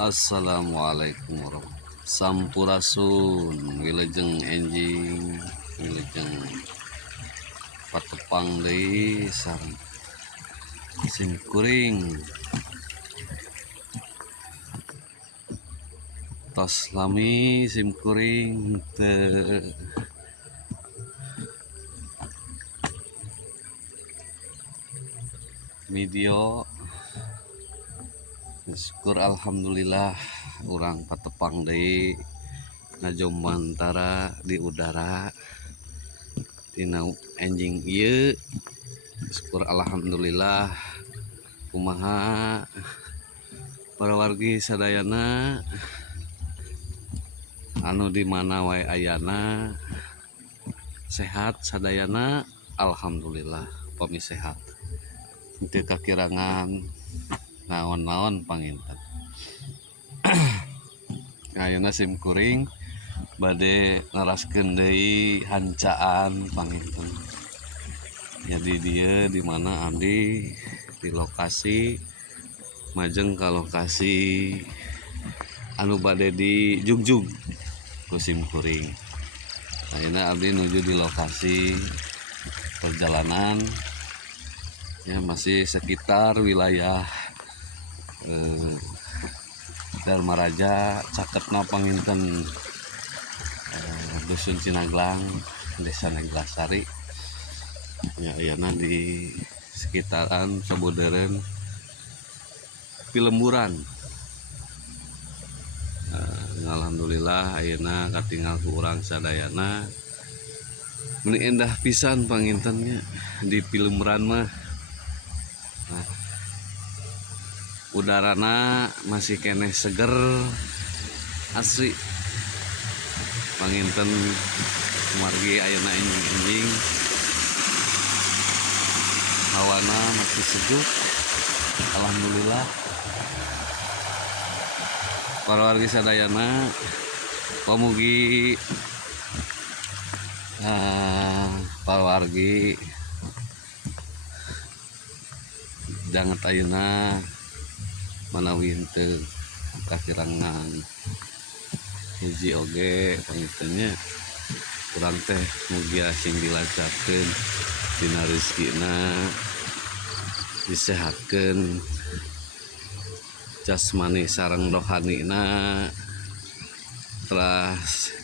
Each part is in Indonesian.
Assalamualaikum warahmatullahi Sampurasun wilujeng enjing wilujeng patepang deui sareng sim kuring tos lami sim kuring teu video. Syukur alhamdulillah urang patepang deui ngajombantara di udara tina enjing ieu. Syukur alhamdulillah kumaha para wargi sadayana anu di mana wae ayana sehat sadayana alhamdulillah pami sehat teu kakirangan naon-naon panginten. Ayeuna sim kuring bade naraskeun deui hancaan panginten. Jadi dia di mana abdi di lokasi majeng ka lokasi anu bade di jugjug ku sim kuring. Ayeuna abdi nuju di lokasi perjalanan ya masih sekitar wilayah Dharma Raja caketna panginten dusun Cinaglang desa Neglasari ya ayeuna di sekitaran sabudeureun Pilemburan. Alhamdulillah ayeuna katinggal ku urang sadayana meni endah pisan pangintennya di Pilemburan mah. Udarana masih keneh seger asli panginten margi ayeuna enjing hawana masih sejuk alhamdulillah. Para wargi sadayana pamugi para wargi jangan ayeuna manawi henteu kakirangan hiji oge pangintennya urang teh mugia sing dilancarkeun dina rezekina disehatkeun jasmani sareng rohanina teras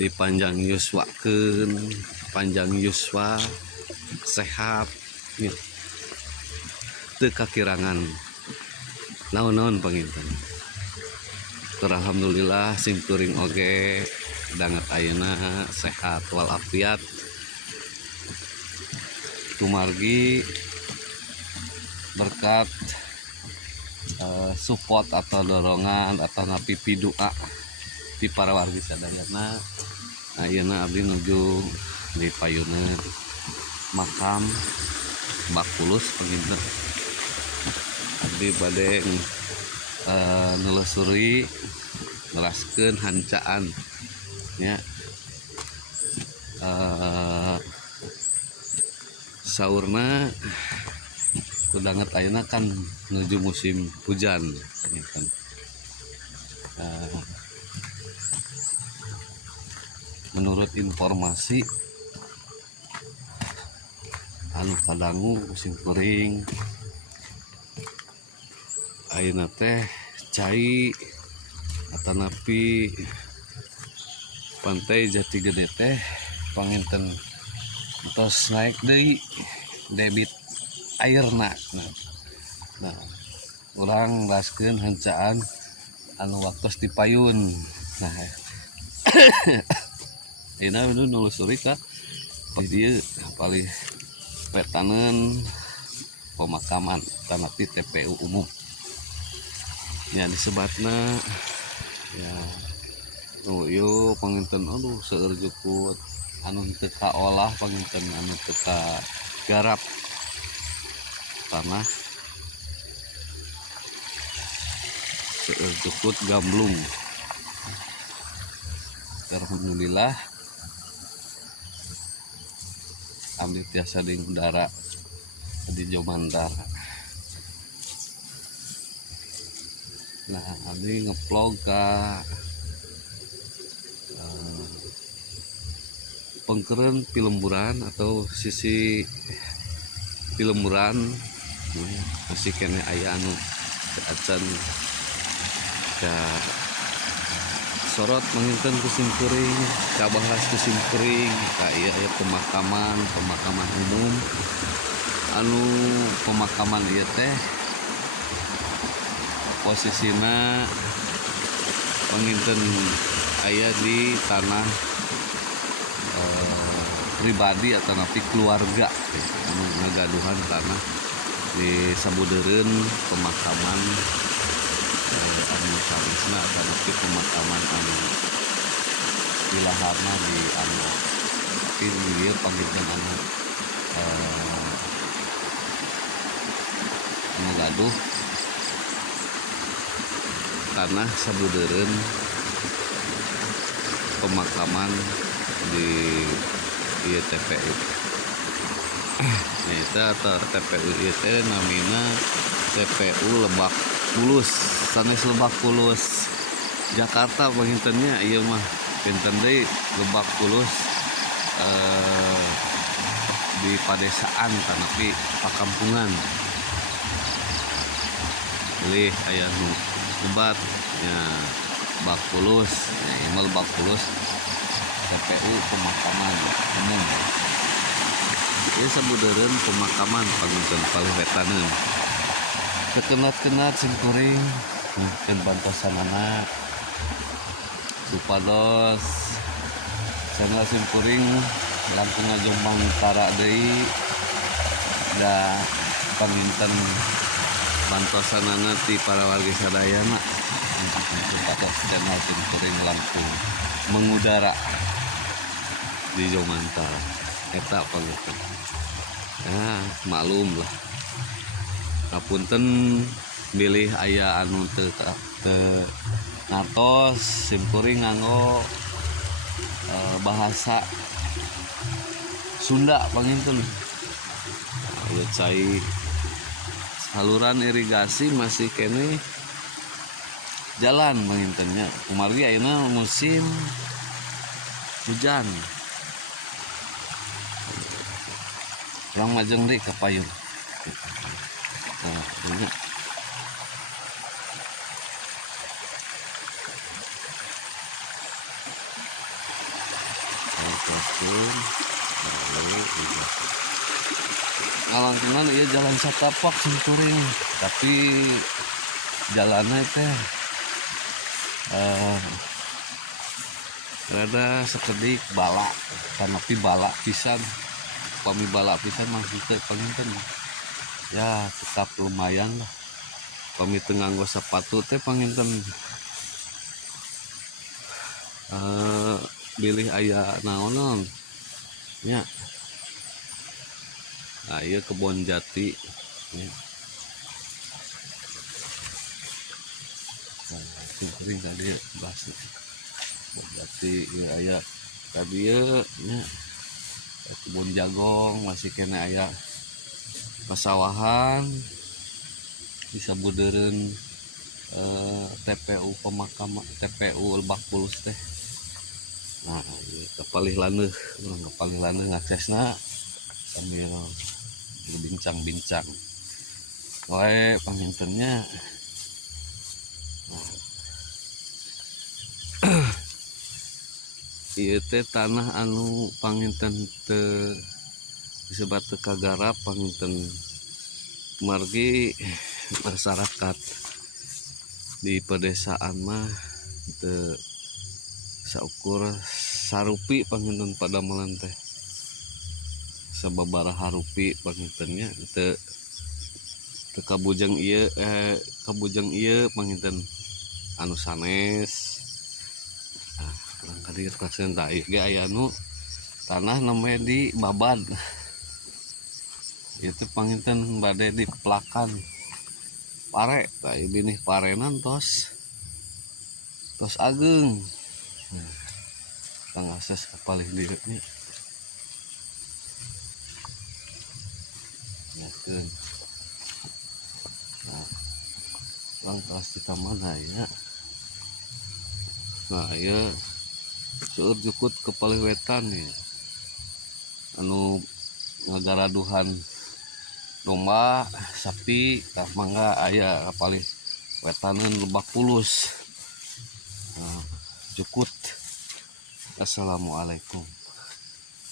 dipanjang yuswakeun panjang yuswa sehat teu kakirangan naon-naon panginten. Alhamdulillah sim kuring oge danget ayeuna sehat walafiat kumargi berkat support atau dorongan atau napi pidoa di para wargi sadayana. Ayeuna abdi nuju di payuneun makam Bakulus panginten. Abdi bade nelusuri neraskeun hancaan nya saurna kudanget ayeuna kan menuju musim hujan panginten. Menurut informasi anu kadangu musim kuring ayeuna teh cai atanapi pantai Jatigede teh panginten tos naik deui debit airna. Nah urang raskeun hancaan anu waktos dipayun. Nah ayeuna nelusuri ka dieu paling petaneun pemakaman tanapi TPU umum ya disebatna ya yuk panginten aduh seueur jukut anu teu kaolah panginten anu teu garap tanah seueur jukut gamblung. Alhamdulillah abdi tiasa di udara di Jomandar Nah abdi ngeplog ka pengkeren Pilemburan atau sisi Pilemburan masih kene aya anu acan ka sorot menginten kusim kering kabahas kusim kering aya pemakaman umum anu pemakaman ieu teh posisina penginten aya di tanah pribadi atau napi keluarga anu ngagaduhan tanah di sabudeureun pemakaman anu sanesna atau napi pemakaman anu ilaharna di anu tapi dia penginten anu anu gaduh tanah sabudeureun pemakaman di ieu TPU. Eta TPU ieu teh namina TPU Lebak Bulus, sanes Lebak Bulus Jakarta pangintennya ieu mah pinten deui Lebak Bulus di padesaan tanapi pakampungan. Lih aya nu lebat nya Lebak Bulus, nya Lebak Bulus TPU pemakaman umum. Ieu sabudeureun pemakaman panginten palihwetaneun. Kekenat-kenat simkuring mungkin bantosanana supados sana simkuring langkung ngajombang tara deui da panginten bantosanana ti para warga sadayana supados channel simkuring langkung mengudara di Jomantar eta panginten. Nah, maklum lah. Ngapunten bilih aya anu teu ngartos simkuring nganggo bahasa Sunda panginten. Aya cai saluran irigasi masih kene jalan pangintennya. Kumargi ayeuna musim hujan. Urang majeng deui ka payun. Nah, banyak. Ngalangkungan ieu jalan satapak simkuring, tapi jalannya teh rada sekedik balak, tapi balak pisan. Pami balak pisan masih teh panginten. Ya tetap lumayan lah. Pami teu nganggo sepatu teh panginten. Bilih aya naonon nya. Nah, ieu kebon jati. Simkuring ka dieu basi. Kebon jati ieu aya ka dieu nya. Kebun jagong masih kena aya pasawahan di sabudeureun TPU pemakaman TPU Lebak Bulus teh. Nah, kepalih laneuh ngaksesna sambil bincang-bincang. Wae pangintennya. Ieu teh tanah anu panginten teu disebat teu kagarap panginten margi masyarakat di pedesaan mah teu saukur sarupi panginten padamelan teh sababaraha rupi pangintennya teu kabujeng ieu panginten anu sanes. Kadieu pasien tah ieu ge aya anu tanah namanya di Babad. Itu panginten bade di Pelakan pare tah binih parenan tos ageng. Kang akses ka palih dieu nya. Yakeun. Nah, kelas kita mana ya. Nah ya seueur jukut kepala wetan ya anu ngagaraduhan domba sapi tah mangga aya kapali wetaneun Lebak Bulus. Nah, jukut. Assalamualaikum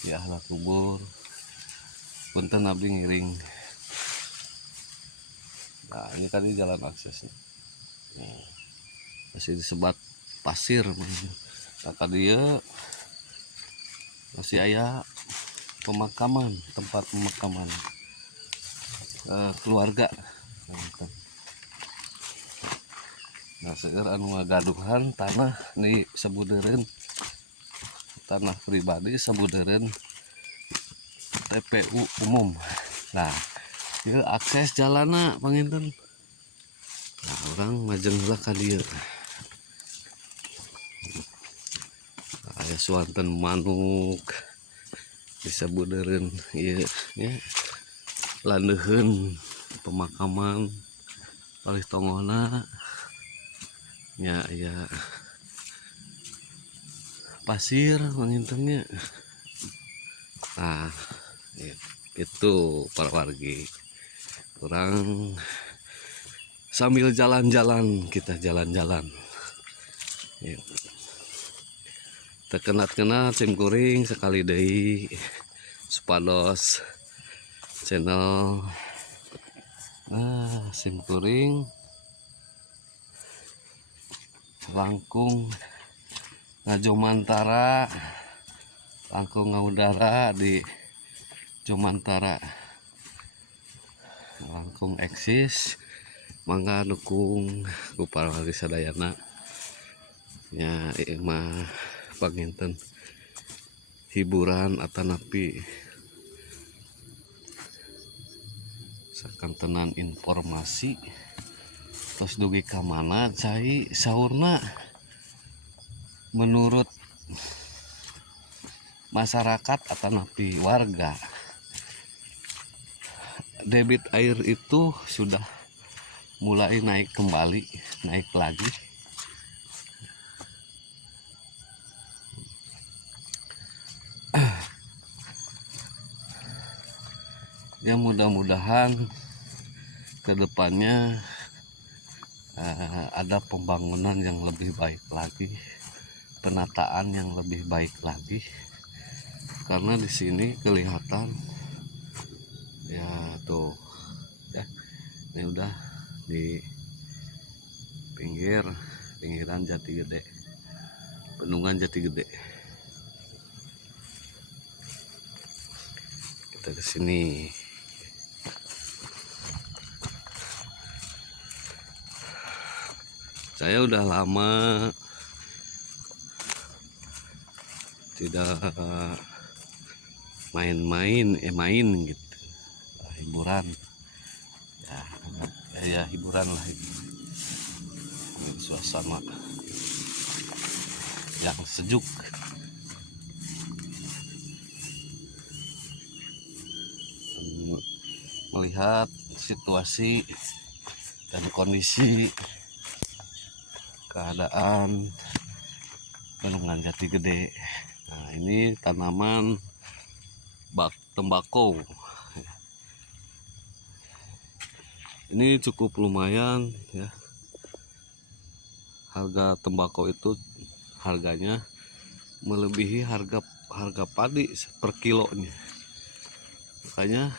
ya ahla kubur, punten abdi ngiring. Nah ini tadi jalan aksesnya, masih disebat pasir. Nah tadi ya masih aya pemakaman, tempat pemakaman keluarga. Nah seueur anu ngagaduhan tanah di sabudeureun tanah pribadi sabudeureun TPU umum. Nah ieu akses jalana panginten. Nah orang majeng heula ka dieu. Aya suanten manuk disabudeureun ieu nya landeuheun pemakaman palih tongohna nya aya pasir pangintennya. Nah itu para wargi orang sambil jalan-jalan, kita jalan-jalan ya. Terkenat-kenat simkuring sekali deui supados channel simkuring langkung ngajomantara, langkung ngaudara di Jomantara, langkung eksis. Mangga dukung ku para wargi sadayana nya ieu mah panginten hiburan atanapi sakantenan informasi tos dugi ka mana cai saurna menurut masyarakat atanapi warga. Debit air itu sudah mulai naik kembali, naik lagi. Ya mudah-mudahan kedepannya ada pembangunan yang lebih baik lagi, penataan yang lebih baik lagi. Karena di sini kelihatan ya tuh ya ini udah di pinggiran Jati Gede, Bendungan Jati Gede. Kita ke sini. Saya udah lama tidak main gitu, hiburan ya hiburan lah ini. Suasana yang sejuk. Melihat situasi dan kondisi keadaan Bendungan Jati Gede. Nah ini tanaman tembakau. Ini cukup lumayan ya. Harga tembakau itu harganya melebihi harga padi per kilonya. Makanya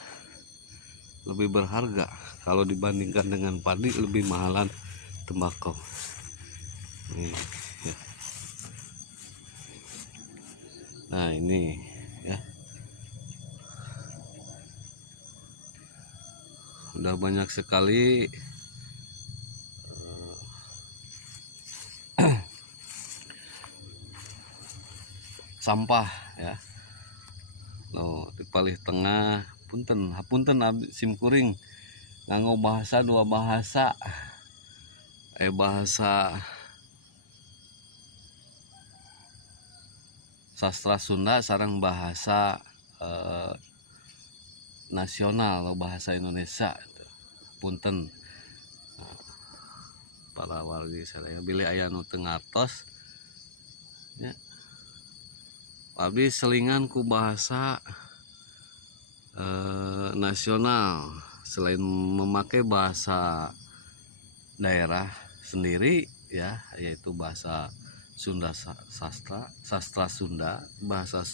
lebih berharga kalau dibandingkan dengan padi, lebih mahalan tembakau. Nih, ya. Nah ini ya udah banyak sekali sampah ya. Loh, di palih tengah punten abdi simkuring nganggo bahasa dua bahasa, bahasa sastra Sunda sareng bahasa nasional atau bahasa Indonesia. Punten. para wargi saya bilih aya nu teu ngartos nya. Abdi selingan ku bahasa nasional selain memakai bahasa daerah sendiri ya, yaitu bahasa Sunda sastra Sunda, bahasa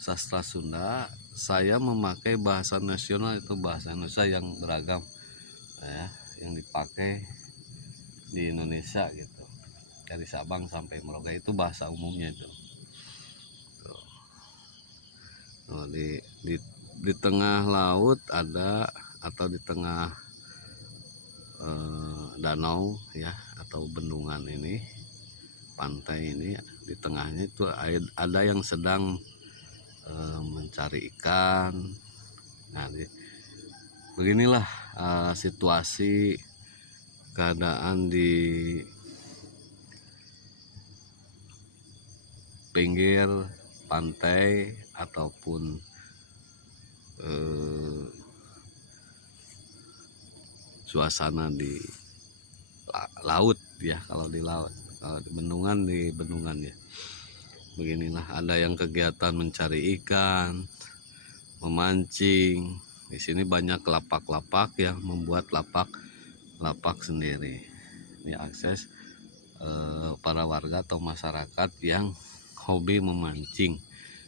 sastra Sunda. Saya memakai bahasa nasional, itu bahasa Indonesia yang beragam ya, yang dipakai di Indonesia gitu, dari Sabang sampai Merauke itu bahasa umumnya itu. Oh, di tengah laut ada, atau di tengah danau ya, atau bendungan ini, pantai ini, di tengahnya itu ada yang sedang mencari ikan. Nah, beginilah situasi keadaan di pinggir pantai ataupun suasana di laut ya, kalau di laut, kalau di bendungan ya. Beginilah, ada yang kegiatan mencari ikan, memancing. Di sini banyak lapak-lapak yang membuat lapak sendiri. Ini akses para warga atau masyarakat yang hobi memancing.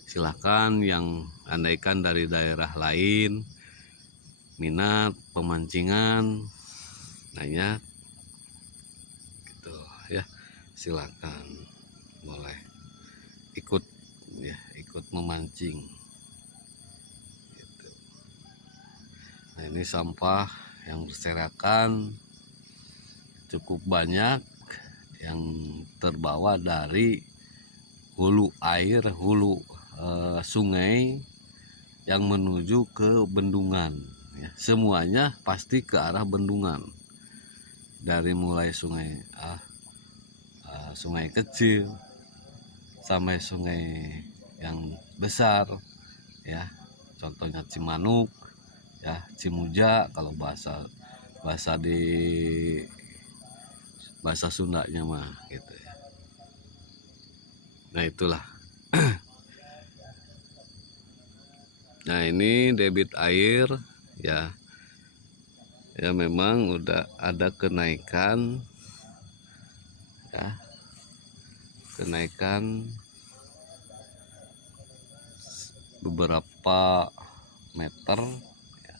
Silahkan yang andaikan dari daerah lain minat pemancingan, nanya gitu ya, silakan boleh ikut ya, ikut memancing gitu. Nah, ini sampah yang berserakan cukup banyak yang terbawa dari hulu sungai yang menuju ke bendungan ya. Semuanya pasti ke arah bendungan, dari mulai sungai kecil sampai sungai yang besar ya, contohnya Cimanuk ya, Cimuja kalau bahasa Sundanya mah gitu ya. Nah, itulah. Nah, ini debit air ya. Ya, memang udah ada kenaikan ya. Kenaikan beberapa meter ya.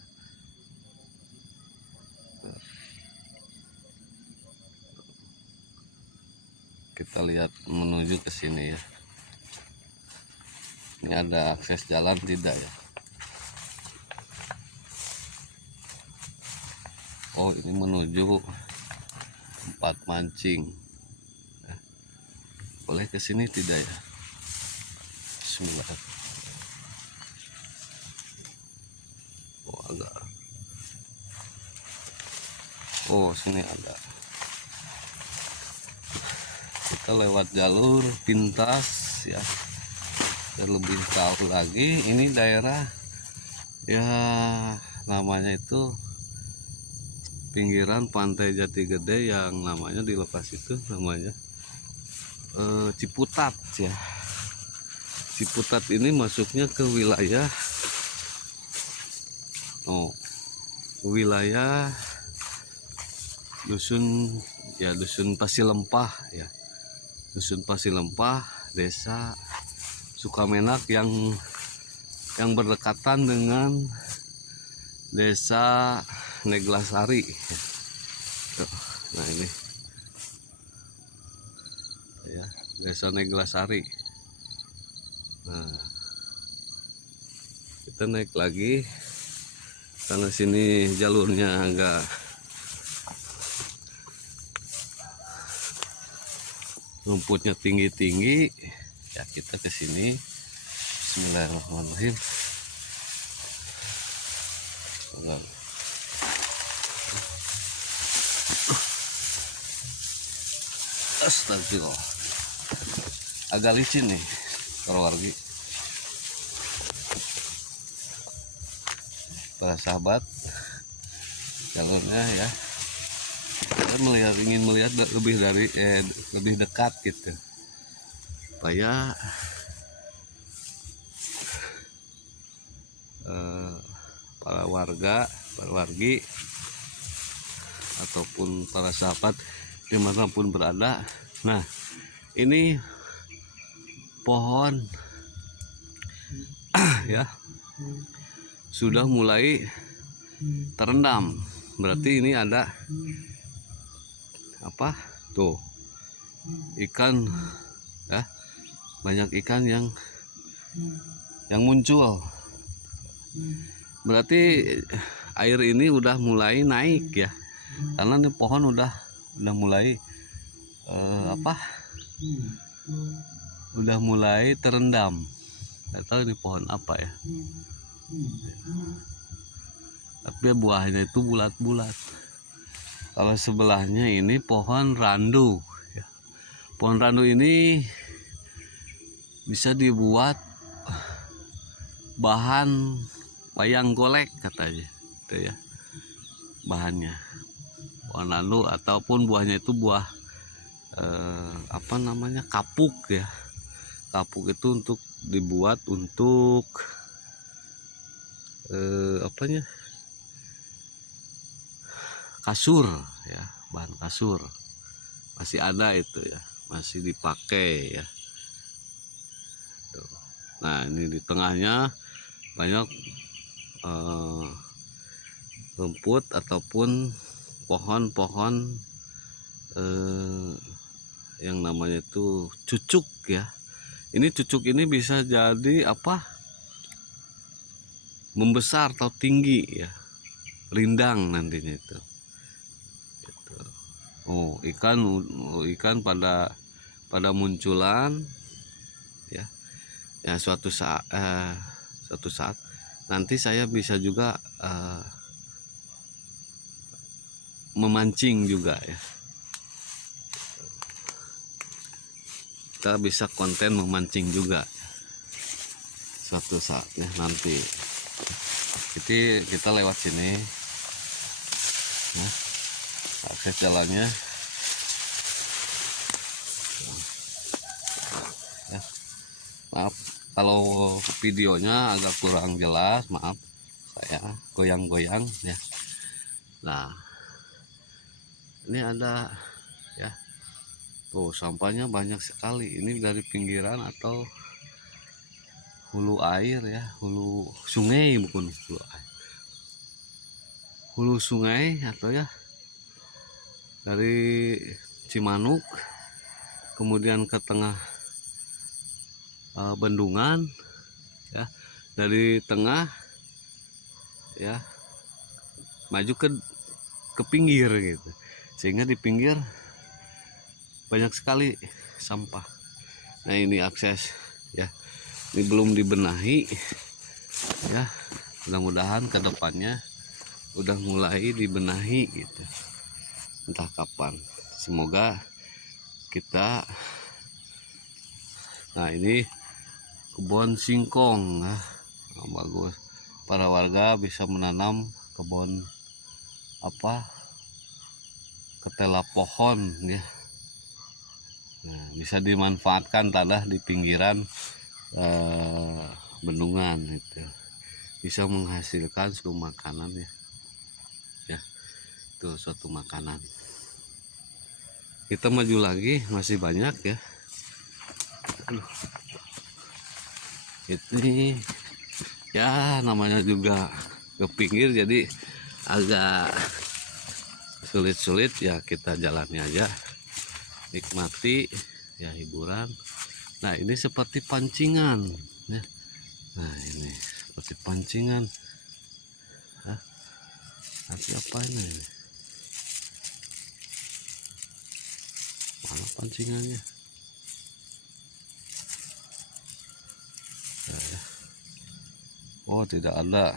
Kita lihat menuju ke sini ya. Ini ada akses jalan tidak ya? Oh, ini menuju tempat mancing. Boleh ke sini tidak ya? Bismillah. Oh, agak. Oh, sini ada. Kita lewat jalur pintas ya. Lebih tahu lagi, ini daerah ya, namanya itu pinggiran pantai Jati Gede, yang namanya di lokasi itu namanya Ciputat ya. Ciputat ini masuknya ke wilayah dusun Pasilempah ya. Dusun Pasilempah, desa Sukamenak yang berdekatan dengan desa Neglasari ya. Nah, ini ya, desa Neglasari. Nah, kita naik lagi karena sini jalurnya agak rumputnya tinggi ya. Kita ke sini. Bismillahirrahmanirrahim. Astagfirullah, agak licin nih para wargi, para sahabat, jalurnya ya. Saya ingin melihat lebih dekat gitu, supaya para wargi ataupun para sahabat dimanapun berada. Nah, ini pohon ya sudah mulai terendam, berarti ini ada apa tuh, ikan ya, banyak ikan yang muncul, berarti air ini udah mulai naik ya, karena nih pohon udah mulai udah mulai terendam. Nggak tahu ini pohon apa ya, tapi buahnya itu bulat-bulat. Kalau sebelahnya ini pohon randu ya. Pohon randu ini bisa dibuat bahan wayang golek katanya itu ya, bahannya pohon randu, ataupun buahnya itu buah kapuk ya. Kapuk itu untuk dibuat untuk kasur ya, bahan kasur masih ada itu ya, masih dipakai ya. Nah, ini di tengahnya banyak rumput ataupun pohon-pohon yang namanya itu cucuk ya. Ini cucuk ini bisa jadi apa, membesar atau tinggi ya, rindang nantinya itu. Oh, ikan pada munculan ya. Ya, suatu saat nanti saya bisa juga memancing juga ya. Kita bisa konten memancing juga suatu saat ya nanti. Jadi kita lewat sini ya, akses jalannya ya. Maaf kalau videonya agak kurang jelas, maaf, saya goyang-goyang ya. Nah, ini ada ya, tuh sampahnya banyak sekali. Ini dari pinggiran atau hulu air ya, hulu sungai, bukan hulu air, hulu sungai atau ya dari Cimanuk kemudian ke tengah bendungan ya, dari tengah ya maju ke pinggir gitu, sehingga di pinggir banyak sekali sampah. Nah, ini akses ya, ini belum dibenahi ya, mudah-mudahan ke depannya udah mulai dibenahi gitu, entah kapan, semoga kita. Nah, ini kebun singkong ya, bagus, para warga bisa menanam kebun ketela pohon ya. Nah, bisa dimanfaatkan tanah di pinggiran bendungan itu, bisa menghasilkan suatu makanan ya. Ya, itu suatu makanan. Kita maju lagi, masih banyak ya. Aduh. Ini ya namanya juga ke pinggir, jadi agak sulit-sulit ya, kita jalannya aja, nikmati ya hiburan. Nah, ini seperti pancingan ya. Nah, ini seperti pancingan. Hah? Tapi apa ini? Mana pancingannya? Oh, tidak ada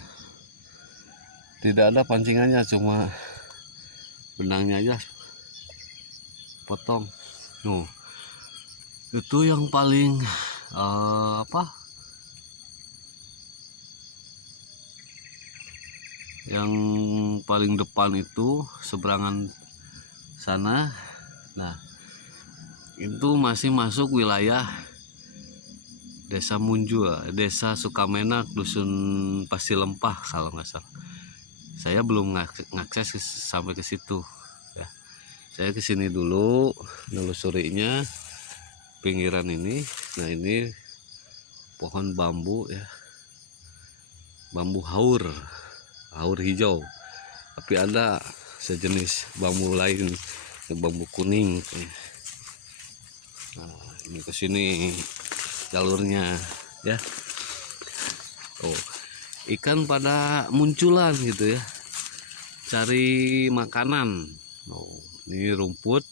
pancingannya, cuma benangnya aja potong. Nuh, itu yang paling yang paling depan itu seberangan sana. Nah, itu masih masuk wilayah Desa Munjul, Desa Sukamenak, Dusun Pasilempah kalau nggak salah. Saya belum ngakses sampai ke situ. Ya. Saya kesini dulu nelusurinya pinggiran ini. Nah ini pohon bambu ya, bambu haur hijau. Tapi ada sejenis bambu lain, bambu kuning. Nah ini kesini jalurnya ya. Oh, ikan pada munculan gitu ya, cari makanan. Oh, ini rumput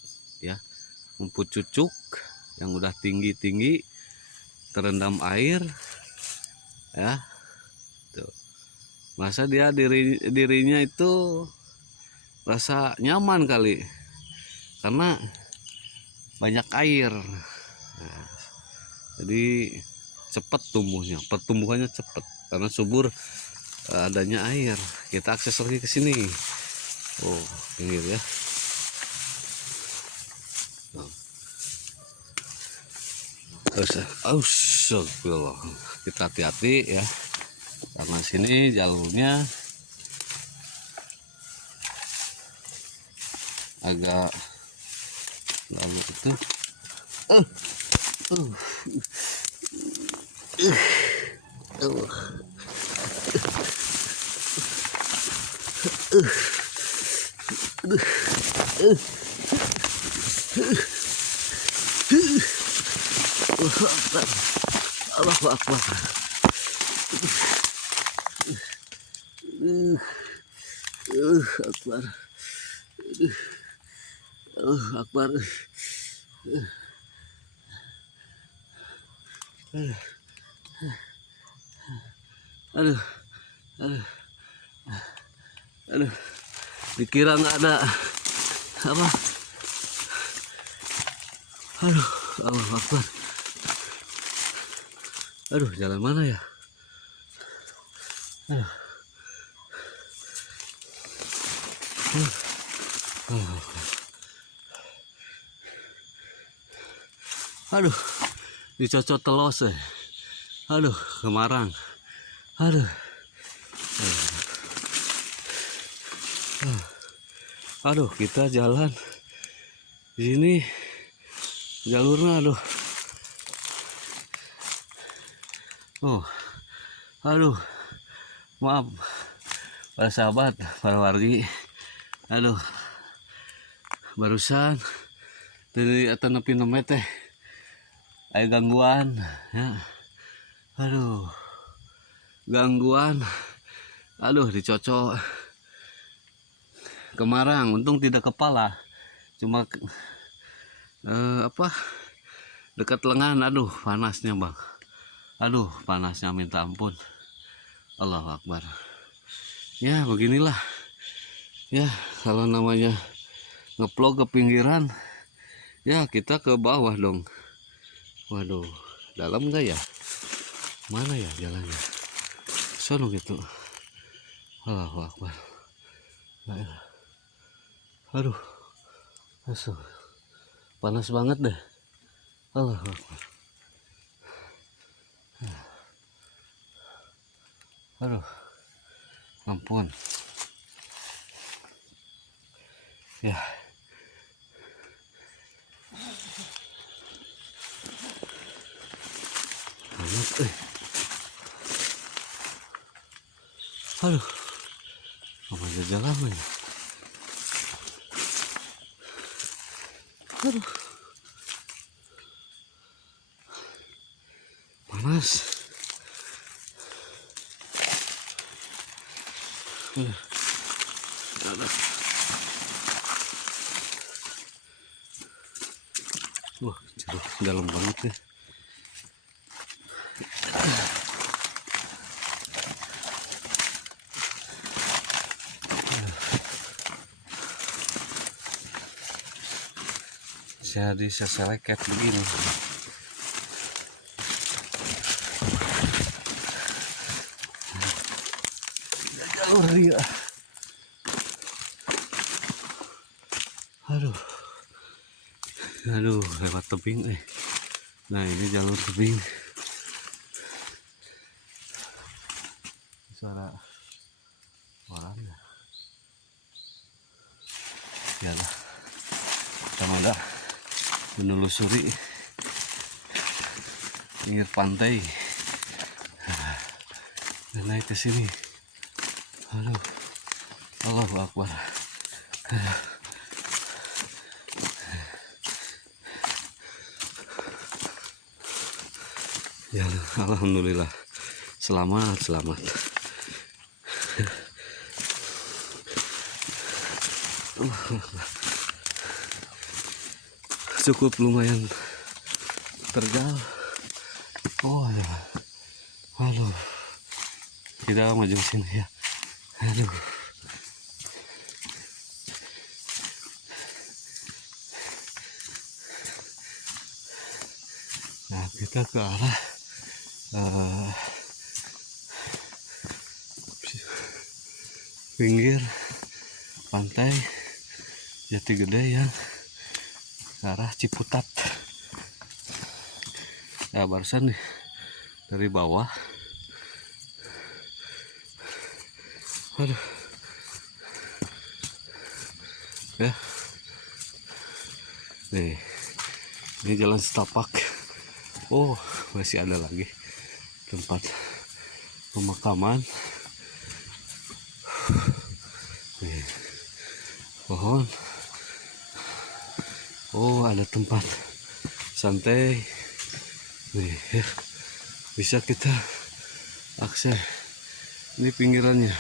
ya, rumput cucuk yang udah tinggi terendam air ya. Tuh. Masa dia dirinya itu rasa nyaman kali karena banyak air. Nah, jadi cepat tumbuhnya, pertumbuhannya cepat karena subur adanya air. Kita akses lagi ke sini. Oh, pinggir ya. Astagfirullah. Kita hati-hati ya. Karena sini jalurnya agak lalu itu. Allahu Akbar. Akbar. Akbar. Aduh. Dikira nggak ada apa. Aduh, Allahu Akbar. Aduh, jalan mana ya? Aduh, dicocok telos ya. Aduh, kemarang. Aduh. Aduh, kita jalan di sini jalurnya aduh. Oh. Aduh. Maaf para sahabat, para wargi. Aduh. Barusan dari atas nepi teh ada gangguan ya. Aduh. Gangguan. Aduh, dicocok kemarang, untung tidak kepala, cuma dekat lengan. Aduh, panasnya bang. Aduh, panasnya minta ampun. Allahu Akbar. Ya beginilah ya, kalau namanya ngeplog ke pinggiran ya, kita ke bawah dong. Waduh, dalam enggak ya? Mana ya jalannya? Sono gitu. Allahu Akbar. Aduh, panas banget deh. Allahu Akbar. Aduh, ampun. Ya. Panas, Aduh, apa aja jalan ya? Aduh, panas. Wah, jeruk dalam banget ya. Jadi seselek kayak begini. Jalur dia. Aduh, aduh, lewat tebing. Nah, ini jalur tebing. Suara orang ya. Yalah, kita udah menelusuri pinggir pantai dan naik ke sini. Aduh, Allahu Akbar. Ya, alhamdulillah, selamat. Cukup lumayan terjal. Oh ya, aduh, kita maju sini ya. Aduh, nah kita ke arah pinggir pantai Jati Gede yang ke arah Ciputat. Ya, barusan nih dari bawah. Aduh, ya, nih, ini jalan setapak. Oh, masih ada lagi tempat pemakaman. Nih, pohon. Oh, ada tempat santai. Nih, ya, bisa kita akses. Ini pinggirannya.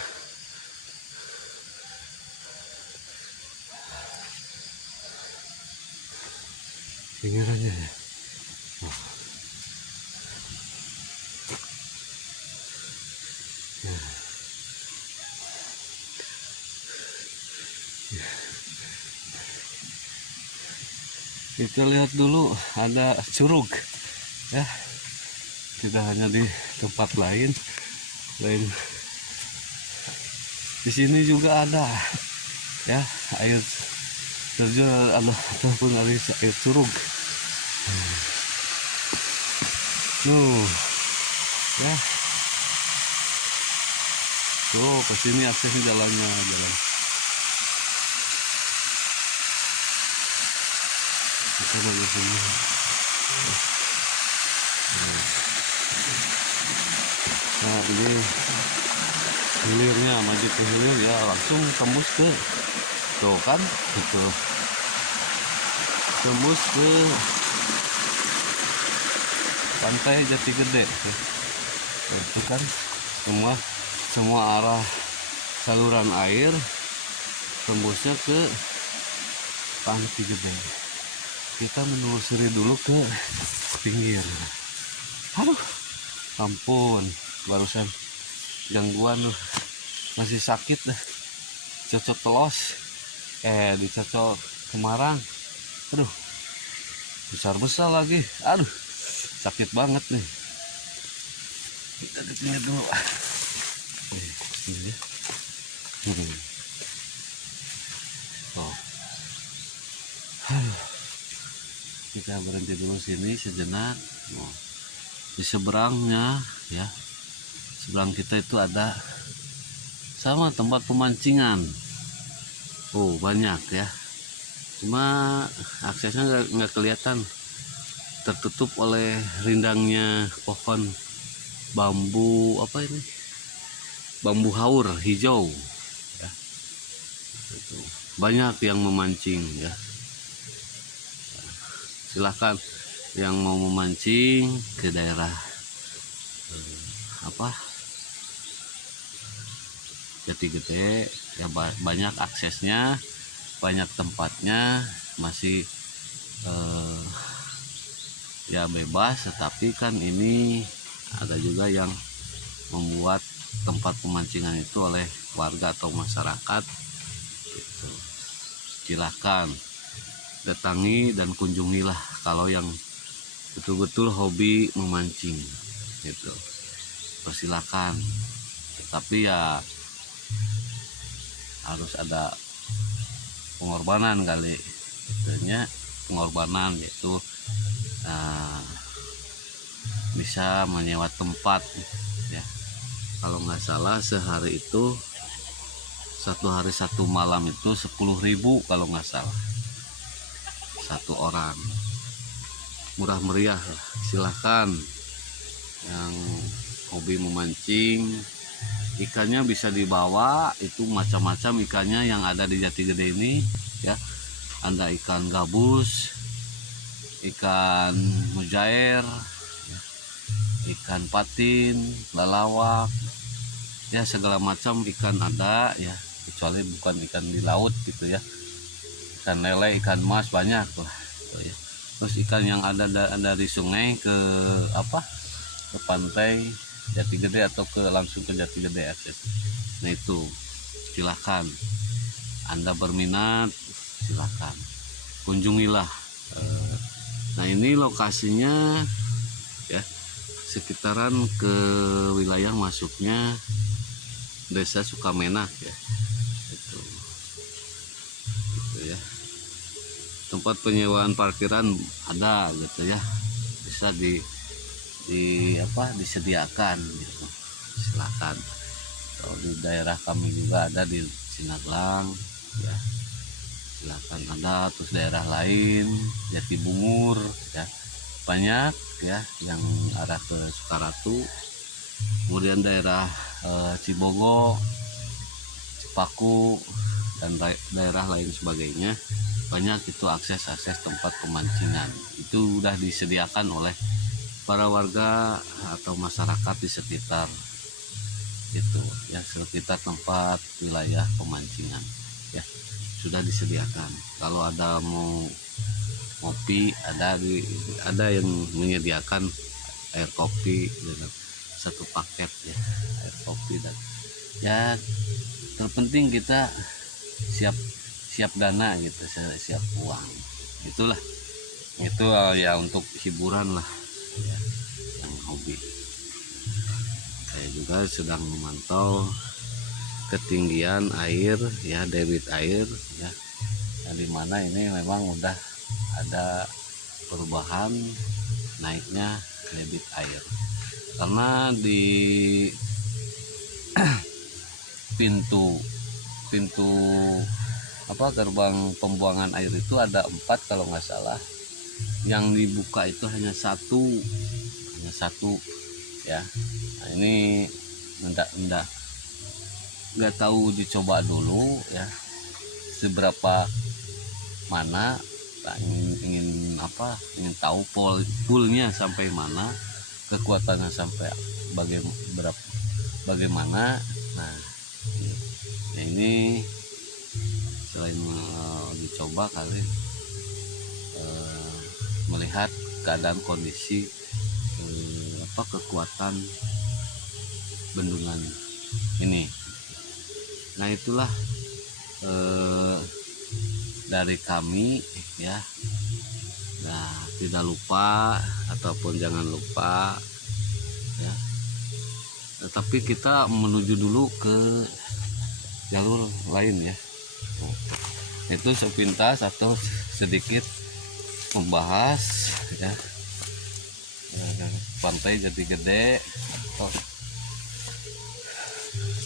Pinggirannya ya. Oh. Ya. Ya. Kita lihat dulu, ada curug ya, tidak hanya di tempat lain di sini juga ada ya, air terjun ataupun air curug. Tuh ya, tuh ke sini aksesnya jalan. Kita balik sini. Nah, ini hilirnya, maju ke hilir ya, langsung tembus ke, tuh kan, gitu, tembus ke pantai Jati Gede. Itu kan semua arah saluran air tembusnya ke Pantai Gede. Kita menelusuri dulu ke pinggir. Aduh, ampun, barusan gangguan, masih sakit dah. Cocok telos, dicocok kemarang. Aduh, besar lagi. Aduh, sakit banget nih. Kita di pinggir dulu. Ini ya. Oh. Kita berhenti dulu sini sejenak. Oh. Di seberangnya ya, seberang kita itu ada sama tempat pemancingan. Oh, banyak ya, cuma aksesnya nggak kelihatan, tertutup oleh rindangnya pohon bambu, apa ini, bambu haur hijau ya. Itu banyak yang memancing ya. Silahkan yang mau memancing ke daerah Jati Gede ya, banyak aksesnya, banyak tempatnya, masih ya bebas. Tetapi kan ini ada juga yang membuat tempat pemancingan itu oleh warga atau masyarakat gitu. Silakan datangi dan kunjungilah kalau yang betul-betul hobi memancing gitu, persilakan. Tapi ya harus ada pengorbanan kali itunya pengorbanan itu uh, bisa menyewa tempat ya. Kalau nggak salah sehari itu satu hari satu malam itu 10.000 kalau nggak salah, satu orang. Murah meriah lah. Silahkan yang hobi memancing, ikannya bisa dibawa, itu macam-macam ikannya yang ada di Jati Gede ini ya. Ada ikan gabus, ikan mujair, ikan patin, lalawak, ya segala macam ikan ada ya, kecuali bukan ikan di laut gitu ya. Ikan lele, ikan mas banyak lah gitu ya. Terus ikan yang ada dari sungai ke apa, ke pantai Jati Gede atau langsung ke Jati Gede akses. Nah itu silahkan, Anda berminat silahkan kunjungilah. Nah ini lokasinya ya, sekitaran ke wilayah masuknya Desa Sukamenak ya. Itu ya. Tempat penyewaan parkiran ada gitu ya, bisa disediakan gitu. Silakan. Kalau di daerah kami juga ada di Cinaglang ya, silakan ada. Terus daerah lain Jatibungur ya, banyak ya yang arah ke Sukaratu. Kemudian daerah Cibogo, Cipaku, dan daerah lain sebagainya, banyak itu akses tempat pemancingan itu udah disediakan oleh para warga atau masyarakat di sekitar itu ya, sekitar tempat wilayah pemancingan ya, sudah disediakan. Kalau ada mau kopi, ada yang menyediakan air kopi dengan satu paket ya, air kopi. Dan ya terpenting kita siap dana gitu, siap uang, itulah itu ya, untuk hiburan lah ya, yang hobi. Saya juga sedang memantau ketinggian air ya, debit air ya, yang dimana ini memang udah ada perubahan naiknya debit air, karena di pintu gerbang pembuangan air itu ada 4 kalau nggak salah, yang dibuka itu hanya satu ya. Nah ini nggak tahu, dicoba dulu ya seberapa mana. Nah, ingin tahu poolnya sampai mana, kekuatannya sampai bagaimana. Nah ya ini selain dicoba kali melihat keadaan kondisi kekuatan bendungan ini. Nah itulah dari kami ya. Nah tidak lupa ataupun jangan lupa ya, tetapi kita menuju dulu ke jalur lain ya. Itu sepintas atau sedikit membahas ya pantai Jati Gede atau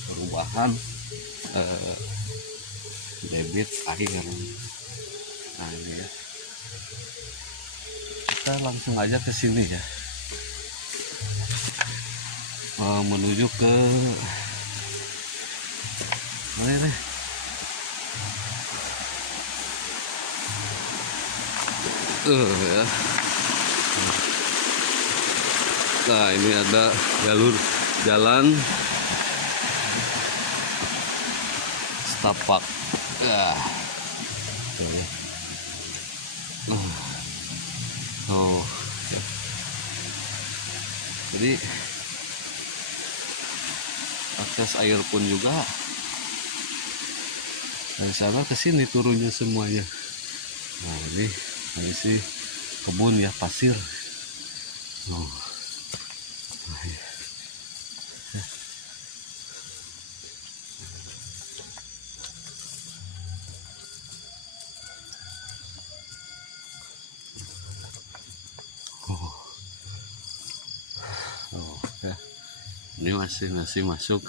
perubahan debit air. Nah ini ya, kita langsung aja ke sini ya, menuju ke mana nih? Ya. Nah ini ada jalan setapak ya. Oh ya. Jadi akses air pun juga dari sana ke sini turunnya semuanya. Nah ini sih kebun ya, pasir. Oh. Nah, ya. Ini masih masuk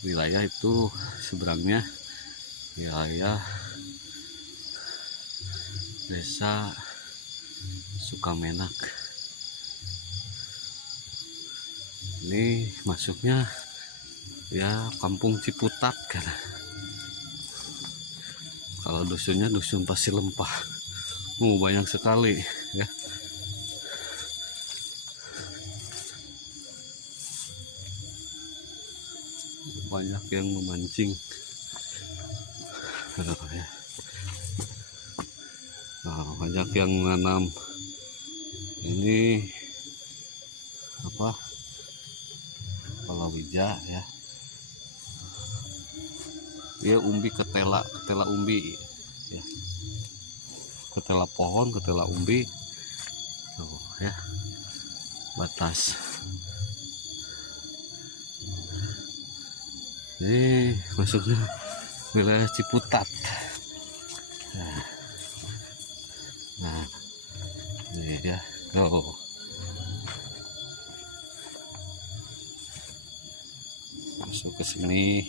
wilayah itu, seberangnya wilayah desa Sukamenak. Ini masuknya ya kampung Ciputat kan. Kalau dusunnya dusun Pasir Lempah. Banyak sekali ya. Banyak yang memancing. Ya. Nah, banyak yang menanam ini apa, palawija ya. Dia umbi ketela umbi ya. Ketela pohon, ketela umbi. Tuh ya. Batas. Ini masuknya wilayah Ciputat. Nah, ini ya. Oh. Masuk ke sini.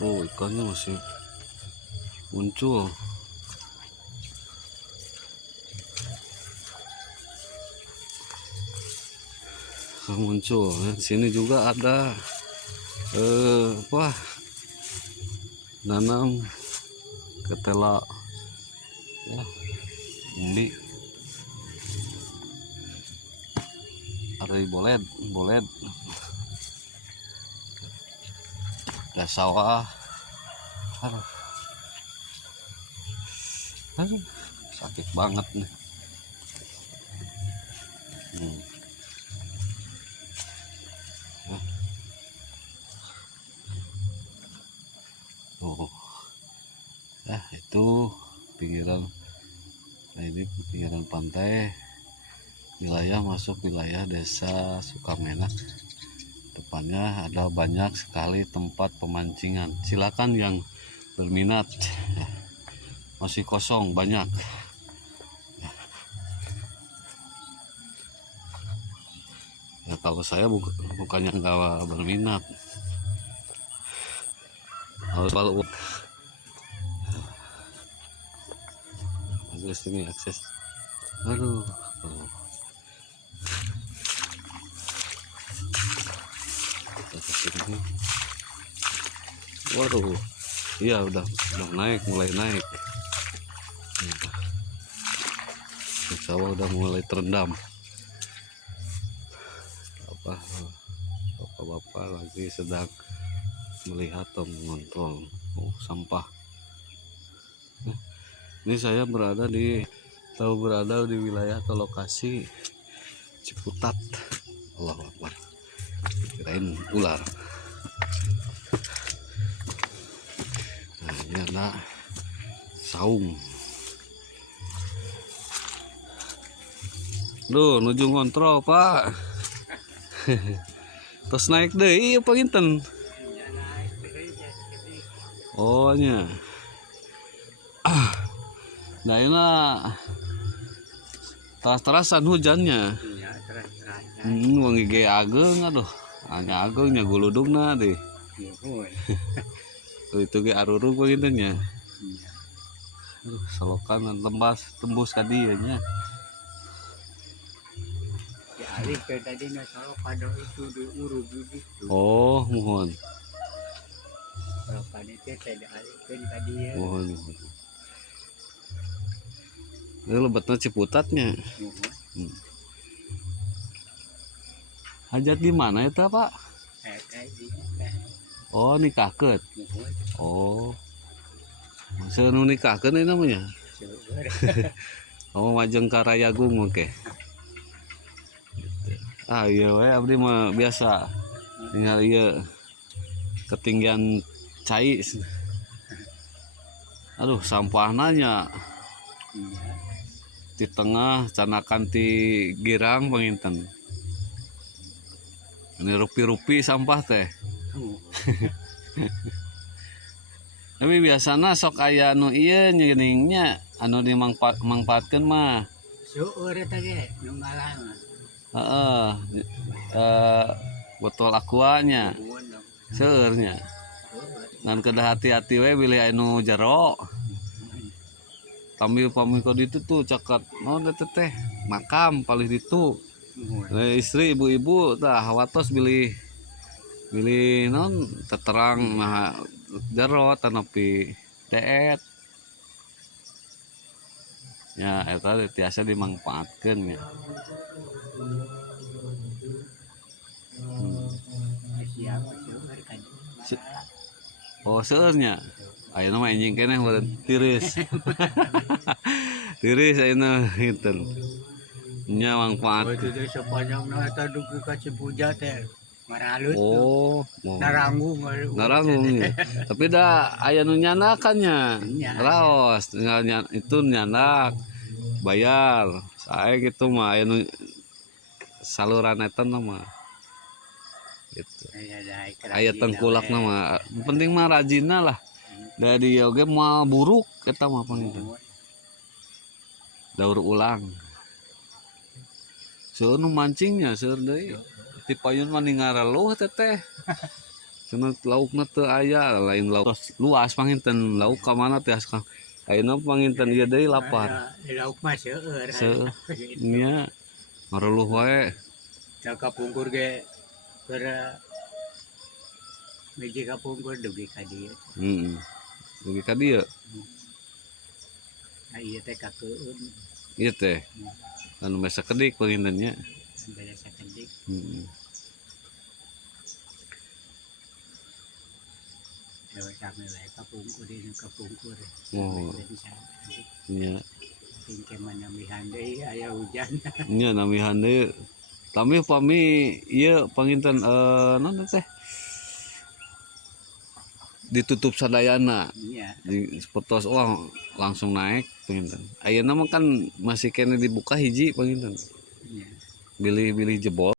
Oh, ikannya masih muncul. Muncul. Sini juga ada nanam ketela ya, umbi. Ada boled. Ada sawah. Aduh, sakit banget nih. Oh, itu pinggiran. Nah, ini pinggiran pantai, wilayah masuk wilayah desa Sukamenak. Depannya ada banyak sekali tempat pemancingan. Silakan yang berminat. Masih kosong banyak. Ya, kalau saya bukannya nggak berminat. Harus kalau akses ini akses. Aduh. Sini. Waduh, iya udah mulai naik. Sawah udah mulai terendam. Bapak-bapak lagi sedang melihat atau mengontrol sampah. Ini saya berada di wilayah atau lokasi Ciputat. Allahu Akbar. Kirain ular. Nah, ini ada saung. Duh, nuju ngontrol, Pak. Terus naik deh, apa nginten? Oh, nya. Nah, ini teras-terasan hujannya. Wangi ge ageng, aduh. Hanya agengnya guludungna deh. Itu ge arurug begitu nya. Aduh, selokan tembus ka dieu nya. Oh, mohon. Mohon. Ini lebetnya Ciputatnya. Hajat di mana ya Pak? Oh, nikahkeun. Oh. Masa nu nikahkeun ini namanya? Oh, Majeng Karayagung oke. Ah iya we abdi mah biasa tinggal ieu ketinggian cai. Aduh sampah nanya Iya. di tengah canakan ti girang panginten. Ini rupi-rupi sampah teh. Oh, Tapi biasana sok aya anu ieu nyeuningnya anu dimangpaatkeun mah. seueur eta ge nu ngalang. Heeh. Eh, botol aquanya Nuhun dong. seurnya. Seueur. Dan kedah hati-hati we bilih anu jero. Kami pamiko ditu tuh cakat oh teh makam paling ditu. Nuhun. Istri ibu-ibu tah watos bilih bilih non teterang mah jero tanapi deet. Ya eta tiasa dimangpaatkeun ya. Siapa seueur kan. Se- Oh seurnya. Ayeuna mah enjing keneh beureun tiris. Tiris ayeuna hinten. Nya Oh mangpaat. itu teh sepanjangna eta dugi ka Cipuja teh. Maralut tuh. Oh, mau Naranggung. naranggung ya. Tapi dah aya nu nyanakannya. Nya. Raos tinggal itu nyanak bayar. Saya gitu mah aya nu saluran eta mah. Gitu. Aya tengkulakna mah. Penting mah rajinna lah. Dari oge moal buruk eta mah panginten. Daur ulang. Seueur nu mancingnya seueur deui. Ti payun mah ningaraluh teh. Cenah laukna teu aya lain lauk luas panginten lauk ka mana teh askang. Ayeuna panginten ieu deui lapar. Lauk mah seueur. Seueur. Nya ngareluh wae. Da kapungkur ge keur meji kapungkur dugi ka dieu. Heeh. Dugi ka dieu. Nah ieu teh kakeun Ieu teh. Anu mesa kedik pangintennya. beda sakendik. Heeh. Dewe sami wae kapungkur ini kapungkur. Oh. Bisa. Nya Tingke manambihan deui aya hujan. nya namihan deui. Tapi pami ieu panginten naon teh? Ditutup sadayana. Iya. Di sepotos wah langsung naik panginten. Ayeuna mah kan masih kene dibuka hiji panginten. Iya. Bilih-bilih jebol.